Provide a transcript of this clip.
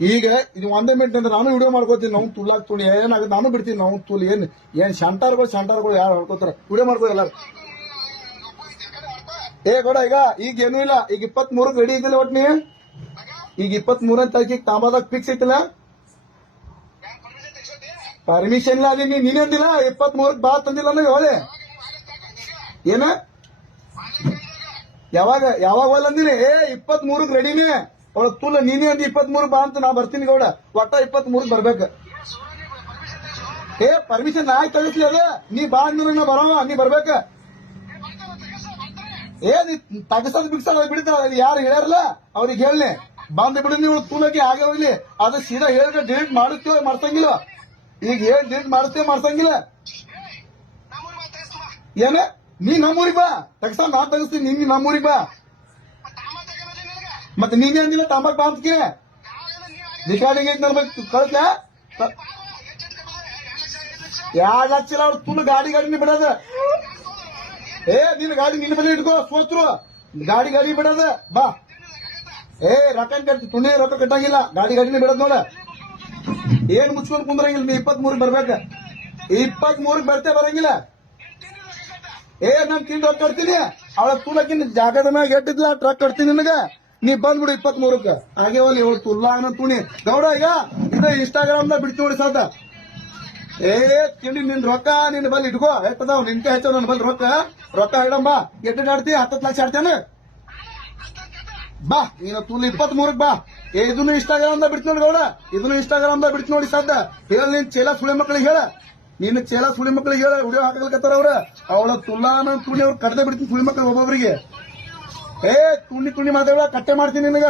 ಈಗ ಇದು ಒಂದೇ ಮಿನಿಟ್ ಅಂದ್ರೆ ನಾನು ವಿಡಿಯೋ ಮಾಡ್ಕೋತೀನಿ. ನಾವು ತುಳ್ಳಾಕ್ ತುಳಿ ಏನಾಗುತ್ತೆ ನಾನು ಬಿಡ್ತೀನಿ. ನಾವು ತುಳಿ ಏನ್ ಶಂಟಾರ್ಗಳು ಯಾರು ಹೊಡ್ಕೋತಾರ ವಿಡಿಯೋ ಮಾಡ್ಕೋ ಎಲ್ಲಾರು. ಕೊಡ ಈಗ ಏನೂ ಇಲ್ಲ. ಈಗ 23 ರೆಡಿ ಇದ್ದಿಲ್ಲ ಒಟ್ ನೀ. ಈಗ 23ನೇ ತಾರೀಕಿಗೆ ತಾಂಬಾದಾಗ ಫಿಕ್ಸ್ ಐತಿಲ್ಲ. ಪರ್ಮಿಷನ್ ಇಲ್ಲ ಅದೇ ನೀನೇ ಅಂದಿಲ್ಲ 23ಕ್ಕೆ ಬಾ ತಂದಿಲ್ಲ ಹೇಳಿ. ಏನ ಯಾವಾಗ ಒಲ್ಲ ಅಂದಿನಿ 23ಕ್ಕೆ ರೆಡಿನೇ ಅವಳ ತುಲ್ಲ ನೀನೇ ಅಂದಿ 23 ಬಾ ಅಂತ ನಾ ಬರ್ತೀನಿ ಗೌಡ. ಒಟ್ಟ 23ಕ್ಕೆ ಬರ್ಬೇಕು. ಪರ್ಮಿಷನ್ ನಾ ಕಳಿಸ್ಲಿ ಅದ ನೀ ಬಾ ಅಂದ್ರ ನಾ ಬರೋ ನೀ ಬರ್ಬೇಕ. ನೀ ತಗಸದ್ ಬಿಡ್ಸಲ್ಲ ಬಿಡ್ತಾರ ಯಾರು ಹೇಳ್ಯಾರಲ್ಲ ಅವ್ರಿಗೆ ಹೇಳಿ ಬಂದ್ ಬಿಡು. ನೀವು ತೂಲಕ್ಕೆ ಹಾಗೆ ಹೋಗ್ಲಿ ಅದು ಸೀದಾ ಹೇಳಿದ್ರೆ ಡಿಲೀಟ್ ಮಾಡುತ್ತೇವೆ ಮಾಡ್ಸಂಗಿಲ್ಲ. ಈಗ ಏನ್ ಡಿಲೀಟ್ ಮಾಡುತ್ತೇವೆ ಮಾಡ್ಸಂಗಿಲ್ಲ. ಏನ ನೀ ನಮ್ಮೂರಿಗೆ ಬಾ ತಗಸ ನಾ ತಗಸ್ತೀನಿ. ನೀನ್ ನಮ್ಮೂರಿಗೆ ಬಾ ಮತ್ತೆ ನೀನೇ ಅಂದಿಲ್ಲ ತಾಂಬಾಕ್ ಬಾ ಅಂತ ರಿಕಾರ್ಡಿಂಗ್ ಐತಿ ನನ್ಬೇಕು ಕಳ್ಸ. 2 ಲಕ್ಷ ಇಲ್ಲ ಅವ್ರ ತುಳು ಗಾಡಿನೇ ಬಿಡೋದ. ನಿನ್ನ ಗಾಡಿ ನಿನ್ನ ಮೇಲೆ ಇಟ್ಕೋ ಸೋತ್ರು ಗಾಡಿ ಬಿಡೋದ ಬಾ. ರೊಕ್ಕ ಕಟ್ಟಿ ತುಣಿ ರೊಕ್ಕ ಕಟ್ಟಂಗಿಲ್ಲ ಗಾಡಿನೇ ಬಿಡೋದ್ ನೋಡ. ಏನ್ ಮುಚ್ಕೊಂಡ್ ಕುಂದ್ರಂಗಿಲ್ಲ. ನೀ 23ಕ್ಕೆ ಬರ್ಬೇಕ. 23ಕ್ಕೆ ಬರ್ತೇ ಬರಂಗಿಲ್ಲ. ನಾನ್ ತಿಂಡಿ ರೊಕ್ಕ ಕಟ್ತೀನಿ. ಅವಳ ತುಳಕಿನ ಜಾಗದ ಮ್ಯಾಗ ಎಟ್ಟಿದ್ಲ ಟ್ರಕ್ ಕಟ್ತೀನಿ ನಿನಗ. ನೀ ಬಂದ್ಬಿಡು 23ಕ್ಕೆ ಹಾಗೆ ಹೋಗಿ ಇವಳು ತುಲ್ಲಾಗನ ತುಣಿ ಗೌಡ. ಈಗ ಇದು ಇನ್ಸ್ಟಾಗ್ರಾಮ್ ದಾಗ ಬಿಡ್ತಿ ನೋಡಿ ಸಾತ. ತಿಂಡಿ ನಿನ್ ರೊಕ್ಕ ನಿನ್ ಬಲ್ಲಿ ಇಟ್ಕೋ. ಎಟ್ಟದಾವ್ ನಿನ್ಕ ಹೆಚ್ಚವ ನನ್ ಬಲ್ಲಿ ರೊಕ್ಕ ಹಿಡಂಬ. ಎಟ್ಟು ಆಡ್ತಿ 10 ಲಕ್ಷ ಆಡ್ತೇನೆ ಬಾ. ನೀನು ತುಲ್ 23ಕ್ಕೆ ಬಾ. ಇದನ್ನು ಇನ್ಸ್ಟಾಗ್ರಾಮ್ ದಾಗ ಬಿಡ್ತಿ ನೋಡಿ ಗೌಡ. ಇದನ್ನು ಇನ್ಸ್ಟಾಗ್ರಾಮ್ ದಾಗ ಬಿಡ್ತಿ ನೋಡಿ ಸಾಧ್ಯ. ಹೇಳ ನೀನ್ ಚೇಲ ಸುಳಿ ಮಕ್ಳಿಗೆ ಹೇಳ. ನಿನ್ನ ಚೇಲ ಸುಳಿ ಮಕ್ಳಿಗೆ ಹೇಳ ವಿಡಿಯೋ ಹಾಕಲ್ಕತ್ತಾರ ಅವ್ರ. ಅವಳ ತುಲ್ಲಾನ ತುಳಿ ಅವ್ರು ಕಡ್ದೆ ಬಿಡ್ತೀನಿ ಸುಳಿ ಮಕ್ಳಿಗೆ ಒಬ್ಬೊಬ್ರಿಗೆ. ತುಣಿ ಮಾತಾಡ ಕಟ್ಟೆ ಮಾಡ್ತೀನಿ ನಿನಗ.